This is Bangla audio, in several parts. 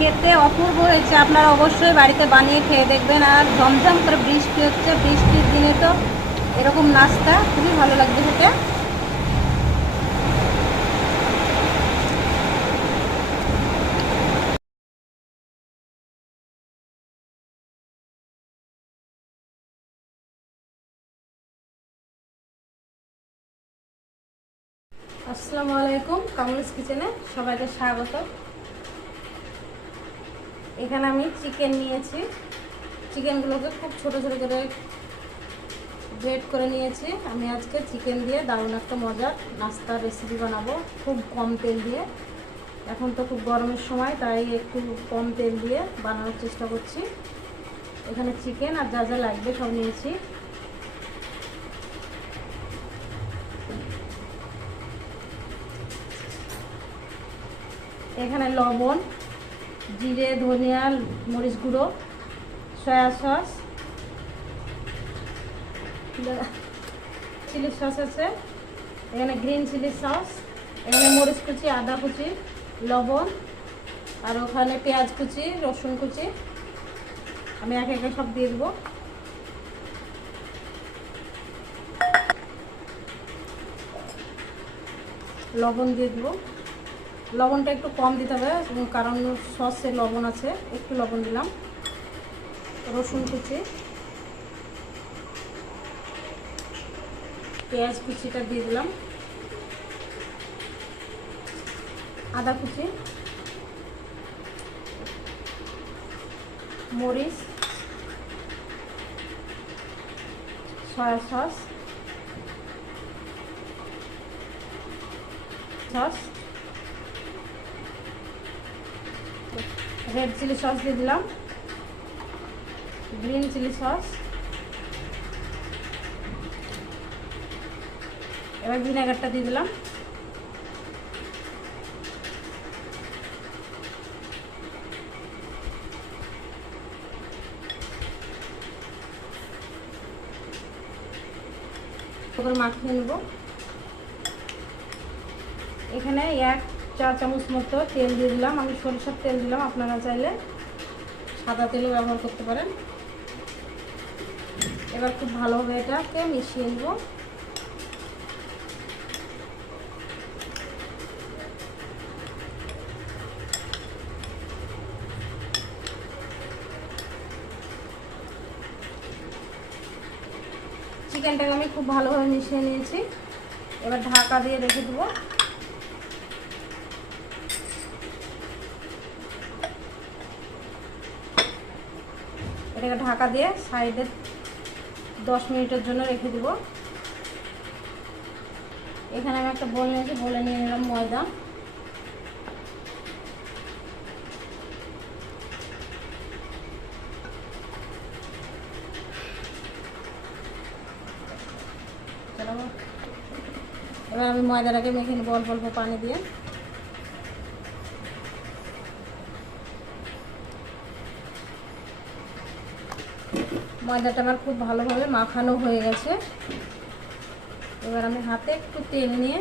খেতে অপূর্ব হয়েছে। আপনারা অবশ্যই বাড়িতে বানিয়ে খেয়ে দেখবেন। আর ঝমঝম করে বৃষ্টি হচ্ছে। বৃষ্টির দিনে তো এরকম নাস্তা খুবই ভালো লাগবে খেতে। আসসালামু আলাইকুম কামরুস কিচেনে সবাইকে স্বাগত। এখানে আমি চিকেন নিয়েছি। চিকেনগুলোকে খুব ছোট ছোট করে গ্রেড করে নিয়েছি। আমি আজকে চিকেন দিয়ে দারুণ একটা মজার নাস্তার রেসিপি বানাবো, খুব কম তেল দিয়ে। এখন তো খুব গরমের সময়, তাই একটু কম তেল দিয়ে বানানোর চেষ্টা করছি। এখানে চিকেন আর যা যা লাগবে সব নিয়েছি। এখানে লবণ জিরে, ধনিয়া, মরিচ গুঁড়ো, সয়া সস। চিলি সস আছে। এখানে গ্রিন চিলি সস, এখানে মরিচ কুচি, আদা কুচি, লবণ, আর ওখানে পেঁয়াজ কুচি, রসুন কুচি। আমি একে একে সব দিয়ে দেবো। লবণ দিয়ে দেবো। লবণটা একটু কম দিতে হবে কারণ সসে লবণ আছে, একটু লবণ দিলাম। রসুন কুচি। পেঁয়াজ কুচিটা দিয়ে দিলাম। আদা কুচি। মরিচ। Soya sauce. Sauce. Red chilli sauce দিয়ে দিলাম গ্রিন চিলি সস এবার ভিনেগারটা দিয়ে দিলাম। মাখিয়ে নেব। এখানে এক চা চামচ মতো তেল দিয়ে দিলাম। আমি সরিষার তেল দিলাম, আপনারা চাইলে সাদা তেলও ব্যবহার করতে পারেন। এবার খুব ভালোভাবে এটাকে মিশিয়ে নেব। চিকেনটাকে আমি খুব ভালোভাবে মিশিয়ে নিয়েছি। এবার ঢাকা দিয়ে রেখে দেবো। এটাকে ঢাকা দিয়ে সাইডে দশ মিনিটের জন্য রেখে দিব। এখানে আমি একটা বল নিয়েছি, বলে নিয়ে নিলাম ময়দা। এবার আমি ময়দাটাকে মেখে নেব অল্প অল্প পানি দিয়ে। ময়দাটা আমার খুব ভালোভাবে মাখানো হয়ে গেছে। এবার আমি হাতে একটু তেল নিয়ে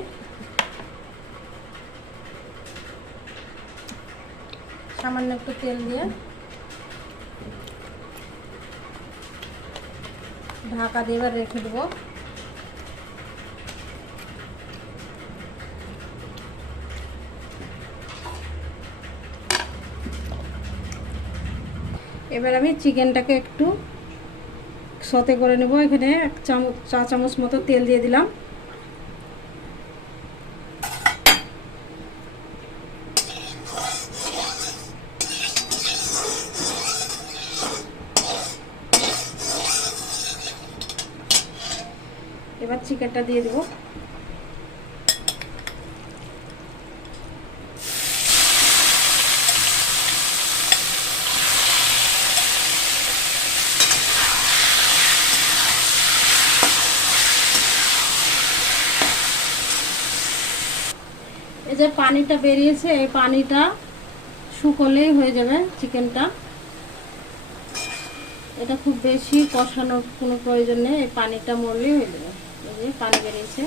সামান্য একটু তেল দিয়ে ঢাকা দিয়ে এবার রেখে দেবো। এবার আমি চিকেনটাকে একটু সতে করে নেব। এখানে এক চামচ, চা চামচ মতো তেল দিয়ে দিলাম। এবার চিকেনটা দিয়ে দেবো এই যে পানিটা বেরিয়েছে, এই পানিটা শুকলেই হয়ে যাবে চিকেনটা। এটা খুব বেশি কষানোর কোনো প্রয়োজন নেই, এই পানিটা মরলেই হয়ে যাবে। এই পানি বেরিয়েছে।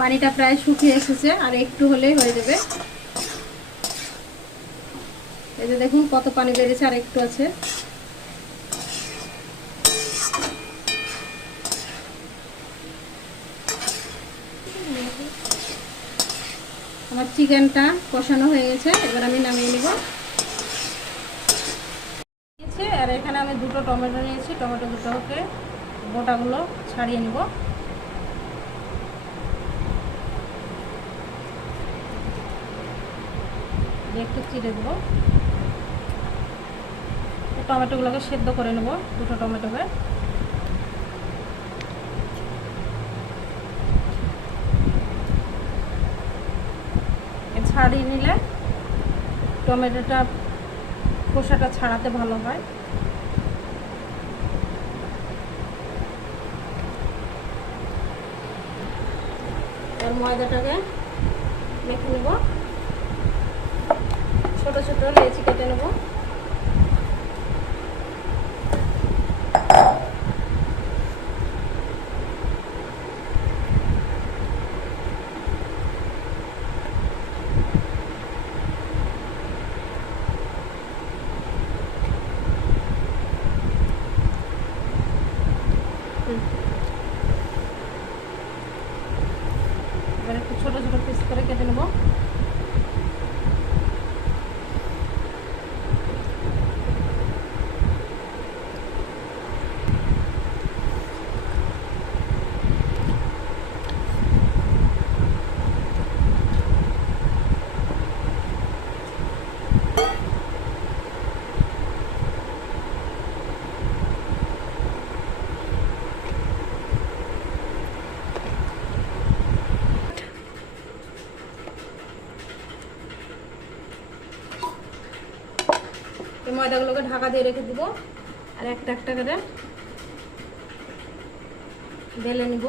পানিটা প্রায় শুকিয়ে এসেছে, আর একটু হলেই হয়ে যাবে। এই যে দেখুন কত পানি বেরিয়েছে, আর একটু আছে। আমার চিকেনটা কষানো হয়ে গেছে, এবার আমি নামিয়ে নিব। আর এখানে আমি দুটো টমেটো নিয়েছি, টমেটো দুটোকে গোটাগুলো ছাড়িয়ে নিব। একটু চিড়ে দেবো। টমেটোগুলোকে সেদ্ধ করে নেব, দুটো টমেটোকে। ছাড়িয়ে নিলে টমেটোটা খোসাটা ছাড়াতে ভালো হয়। এর ময়দাটাকে মেখে নেব। ছোটো ছোটো লেচি কেটে নেব এবার একটু ছোট ছোট পিস করে কেটে নেব এই ময়দাগুলোকে ঢাকা দিয়ে রেখে দিব। আর একটা একটা করে বেলে নিব।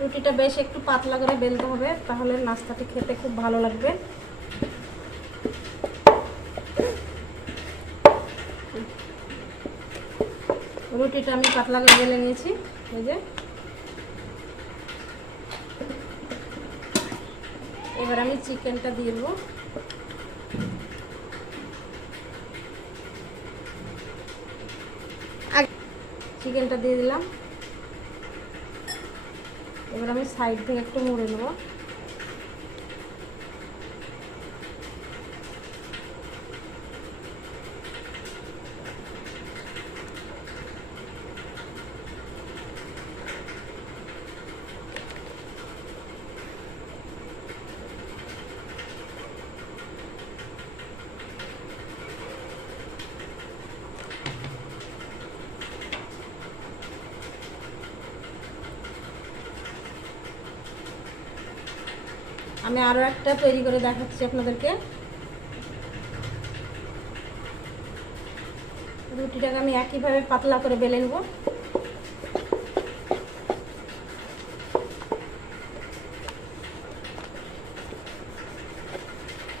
রুটিটা বেশ একটু পাতলা করে বেলতে হবে, তাহলে নাস্তাটি খেতে খুব ভালো লাগবে। রুটিটা আমি পাতলা করে বেলে নিয়েছি, এই যে। এবার আমি চিকেনটা দিয়ে দেবো। চিকেনটা দিয়ে দিলাম। এবার আমি সাইড থেকে একটু মুড়ে নেব। আমি আরও একটা তৈরি করে দেখাচ্ছি আপনাদেরকে। রুটিটাকে আমি একইভাবে পাতলা করে বেলে নেব।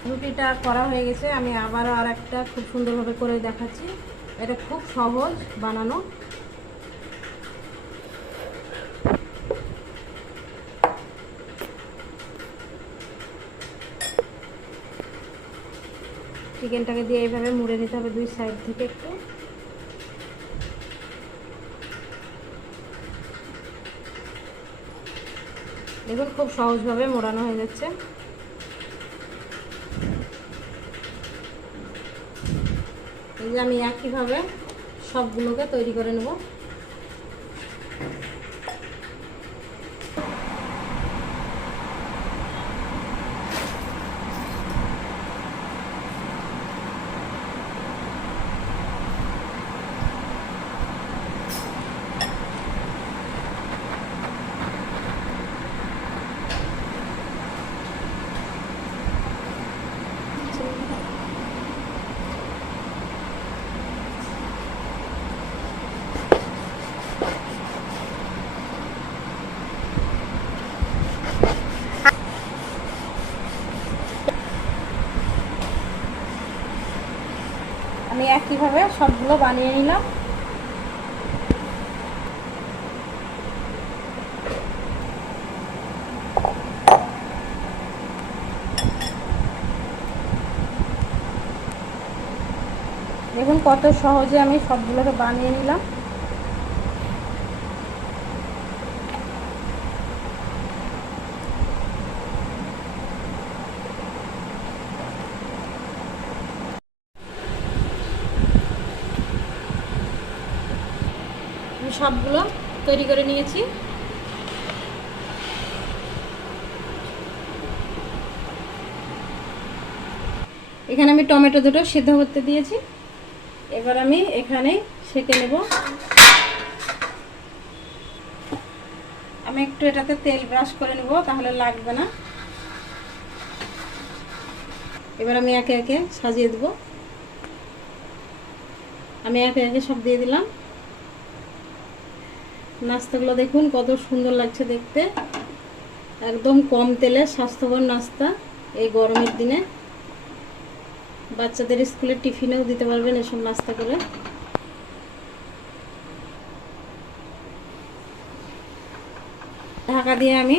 রুটিটা করা হয়ে গেছে, আমি আবারও আর একটা খুব সুন্দরভাবে করে দেখাচ্ছি। এটা খুব সহজ বানানো। চিকেনটাকে দিয়ে এইভাবে মুড়ে নিতে হবে দুই সাইড থেকে একটু। দেখুন খুব সহজভাবে মোড়ানো হয়ে যাচ্ছে। এই যে আমি একইভাবে সবগুলোকে তৈরি করে নেব। আমি একইভাবে সবগুলো বানিয়ে নিলাম। দেখুন কত সহজে আমি সবগুলোকে বানিয়ে নিলাম। সবগুলো তৈরি করে নিয়েছি। এখানে আমি টমেটো দুটো সিদ্ধ করতে দিয়েছি। এবার আমি এখানে সেঁকে নেব। আমি একটু এটাতে তেল ব্রাশ করে নেব, তাহলে লাগবে না। এবার আমি একে একে সাজিয়ে দেব। আমি একে একে সব দিয়ে দিলাম। নাস্তাগুলো দেখুন, কত সুন্দর লাগছে দেখতে। একদম কম তেলে স্বাস্থ্যকর নাস্তা এই গরমের দিনে। বাচ্চাদের স্কুলের টিফিনেও দিতে পারবেন এসব নাস্তা করে। ঢাকা দিয়ে আমি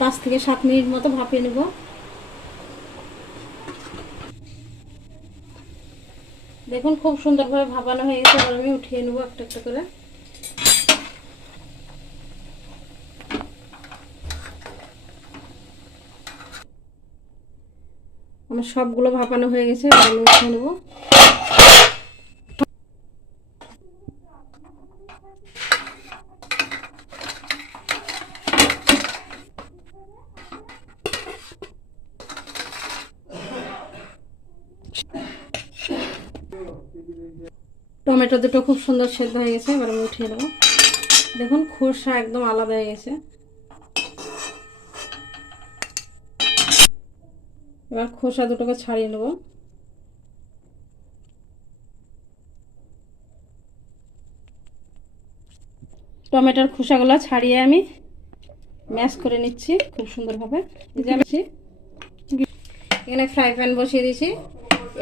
পাঁচ থেকে সাত মিনিট মতো ভাপিয়ে নেব। দেখুন, খুব সুন্দরভাবে ভাপানো হয়ে গেছে। আমি উঠিয়ে নেব একটা একটা করে। আমার সবগুলো ভাপানো হয়ে গেছে আমি উঠিয়ে নেব। টমেটো দুটো খুব সুন্দর সেদ্ধ হয়ে গেছে, এবার আমি উঠিয়ে নেব। দেখুন, খোসা একদম আলাদা হয়ে গেছে। এবার খোসা দুটোকে ছাড়িয়ে নেব। টমেটোর খোসাগুলো ছাড়িয়ে আমি ম্যাশ করে নিচ্ছি খুব সুন্দরভাবে। এই এখানে ফ্রাই প্যান বসিয়ে দিয়েছি।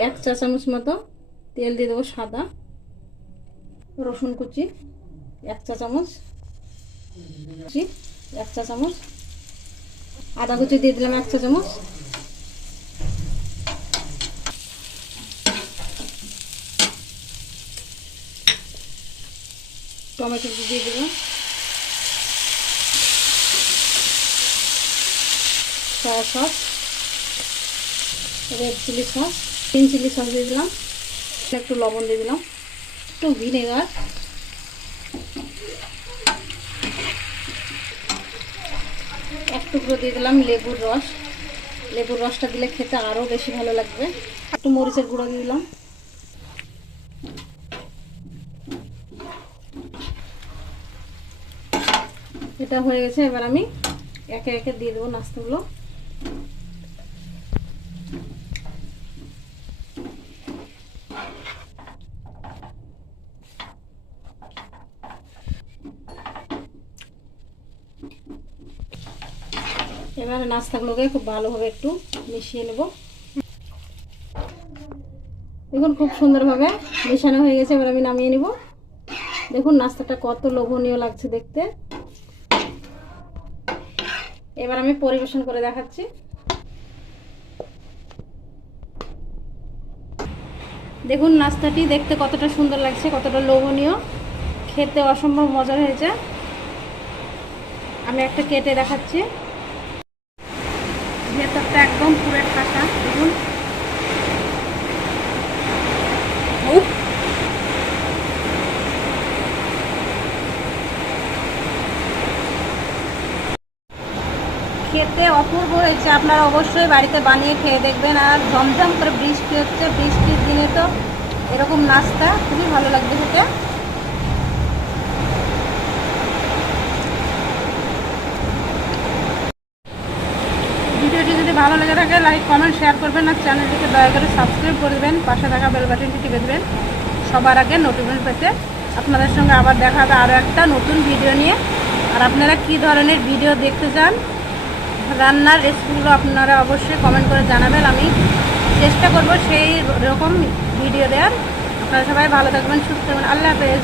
এক চা চামচ মতো তেল দিয়ে দেবো সাদা। রসুন কুচি এক চা চামচ। এক চা চামচ। আদা কুচি দিয়ে দিলাম এক চা চামচ। টমেটো দিয়ে দিলাম soya sauce red chilli sauce green chilli sauce দিয়ে দিলাম। একটু লবণ দিয়ে দিলাম। একটু ভিনেগার এক টুকরো দিয়ে দিলাম লেবুর রস। লেবুর রসটা দিলে খেতে আরও বেশি ভালো লাগবে। একটু মরিচের গুঁড়ো দিয়ে দিলাম। এটা হয়ে গেছে, এবার আমি একে একে দিয়ে দেবো নাস্তাগুলো। এবার নাস্তাগুলোকে খুব ভালোভাবে একটু মিশিয়ে নেব। দেখুন খুব সুন্দরভাবে মেশানো হয়ে গেছে, এবার আমি নামিয়ে নেব। দেখুন নাস্তাটা কত লোভনীয় লাগছে দেখতে। এবার আমি পরিবেশন করে দেখাচ্ছি। দেখুন, নাস্তাটি দেখতে কতটা সুন্দর লাগছে, কতটা লোভনীয়। খেতে অসম্ভব মজা হয়েছে। আমি একটা কেটে দেখাচ্ছি। ভেতরটা একদম পুরো ঠাসা দেখুন খেতে অপূর্ব হয়েছে। আপনারা অবশ্যই বাড়িতে বানিয়ে খেয়ে দেখবেন। আর ঝমঝম করে বৃষ্টি হচ্ছে। বৃষ্টির দিনে তো এরকম নাস্তা খুবই ভালো লাগবে খেতে। ভিডিওটি যদি ভালো লেগে থাকে লাইক কমেন্ট শেয়ার করবেন আর চ্যানেলটিকে দয়া করে সাবস্ক্রাইব করে দেবেন। পাশে থাকা বেল বাটনটি টিপে দেবেন। সবার আগে নোটিফিকেশন পেতে আপনাদের সঙ্গে আবার দেখা হবে আরও একটা নতুন ভিডিও নিয়ে। আর আপনারা কি ধরনের ভিডিও দেখতে চান রান্নার রেসিপিগুলো আপনারা অবশ্যই কমেন্ট করে জানাবেন। আমি চেষ্টা করব সেই রকম ভিডিও দেওয়ার। আপনারা সবাই ভালো থাকবেন, সুস্থ থাকবেন। আল্লাহ হাফেজ।